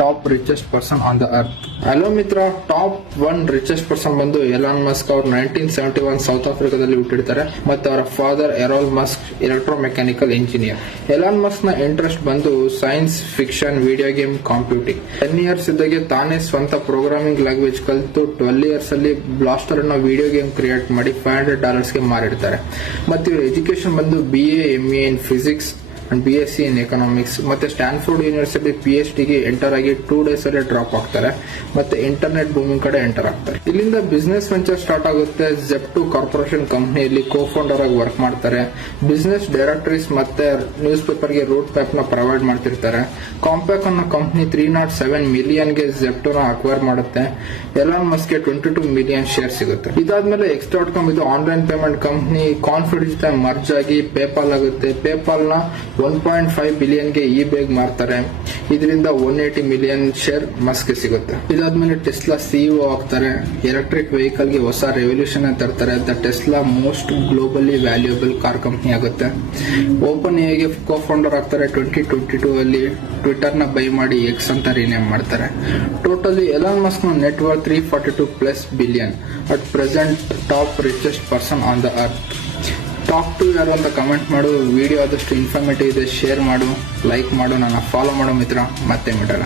Top richest person on the earth. Hello ಮಿತ್ರ, top 1 richest person ಬಂದು Elon Musk. ಅವರು 1971 South ಆಫ್ರಿಕಾದಲ್ಲಿ ಹುಟ್ಟಿರ್ತಾರೆ ಮತ್ತು ಅವರ father Errol Musk electromechanical engineer. Elon Musk ನ ಇಂಟ್ರೆಸ್ಟ್ ಬಂದು science fiction, video game, computing. 10 years ಇದ್ದಾಗೆ ತಾನೇ ಸ್ವಂತ ಪ್ರೋಗ್ರಾಮಿಂಗ್ ಲ್ಯಾಂಗ್ವೇಜ್ ಕಲಿತು 12 ಇಯರ್ಸ್ ಅಲ್ಲಿ ಬ್ಲಾಸ್ಟರ್ ಅನ್ನೋ ವಿಡಿಯೋ ಗೇಮ್ ಕ್ರಿಯೇಟ್ ಮಾಡಿ $500 ಮಾರಿರ್ತಾರೆ. ಮತ್ತು ಇವ್ರ ಎಜುಕೇಶನ್ ಬಂದು BA MA in physics and BSc in economics. ಮತ್ತೆ ಸ್ಟ್ಯಾನ್ಫೋರ್ಡ್ ಯೂನಿವರ್ಸಿಟಿ PhD ಗೆ ಎಂಟರ್ ಆಗಿ 2 days ಅಲ್ಲಿ ಡ್ರಾಪ್ ಆಗ್ತಾರೆ. ಮತ್ತೆ ಇಂಟರ್ನೆಟ್ ಬೂಮಿಂಗ್ ಕಡೆ ಎಂಟರ್ ಆಗ್ತಾರೆ. ಇಲ್ಲಿಂದ ಬಿಸ್ನೆಸ್ ವೆಂಚರ್ ಸ್ಟಾರ್ಟ್ ಆಗುತ್ತೆ. Zep2 ಕಾರ್ಪೊರೇಷನ್ ಕಂಪನಿಯಲ್ಲಿ ಕೋ-ಫೌಂಡರ್ ಆಗಿ ವರ್ಕ್ ಮಾಡ್ತಾರೆ. ಬಿಸ್ನೆಸ್ ಡೈರೆಕ್ಟರೀಸ್ ಮತ್ತೆ ನ್ಯೂಸ್ ಪೇಪರ್ ಗೆ ರೂಟ್ ಮ್ಯಾಪ್ ನ ಪ್ರೊವೈಡ್ ಮಾಡ್ತಿರ್ತಾರೆ. ಕಾಂಪ್ಯಾಕ್ ಅನ್ನೋ ಕಂಪನಿ $307 million ಗೆ Zep2 ನ ಅಕ್ವೈರ್ ಮಾಡುತ್ತೆ. ಎಲಾನ್ ಮಸ್ಕ್ ಗೆ 22 million ಶೇರ್ ಸಿಗುತ್ತೆ. ಇದಾದ್ಮೇಲೆ X.com ಇದು ಆನ್ಲೈನ್ ಪೇಮೆಂಟ್ ಕಂಪನಿ ಕಾನ್ಫಿಡೆನ್ಸ್ ಜೊತೆ ಮರ್ಜ್ ಆಗಿ ಪೇಪಾಲ್ ಆಗುತ್ತೆ. ಪೇಪಾಲ್ ನ 1.5 billion ಗೆ eBay ಮಾರ್ತಾರೆ. ಇದರಿಂದ 180 million ಶೇರ್ ಮಸ್ಕ್ ಸಿಗುತ್ತೆ. ಇದಾದ್ಮೇಲೆ ಟೆಸ್ಲಾ CEO ಆಗ್ತಾರೆ. ಎಲೆಕ್ಟ್ರಿಕ್ ವೆಹಿಕಲ್ ಗೆ ಹೊಸ ರೆವಲ್ಯೂಷನ್ ತರ್ತಾರೆ. The Tesla most globally valuable car company ಆಗುತ್ತೆ. ಓಪನ್ ಎ ಗೆ ಕೋ-ಫೌಂಡರ್ ಆಗ್ತಾರೆ. 2022 ಅಲ್ಲಿ ಟ್ವಿಟರ್ ನ ಬೈ ಮಾಡಿ X ಅಂತ ರಿನೇಮ್ ಮಾಡ್ತಾರೆ. ಟೋಟಲಿ ಎಲಾನ್ ಮಸ್ಕ್ ನ net worth $342+ billion. At present top richest person on the earth. Top two ಯಾರು ಅಂತ ಕಮೆಂಟ್ ಮಾಡು. ವಿಡಿಯೋ ಆದಷ್ಟು ಇನ್ಫಾರ್ಮೇಟಿವ್ ಇದೆ, ಶೇರ್ ಮಾಡು, ಲೈಕ್ ಮಾಡು, ನನ್ನ ಫಾಲೋ ಮಾಡೋ ಮಿತ್ರ. ಮತ್ತೆ ಮಿಡೋಣ.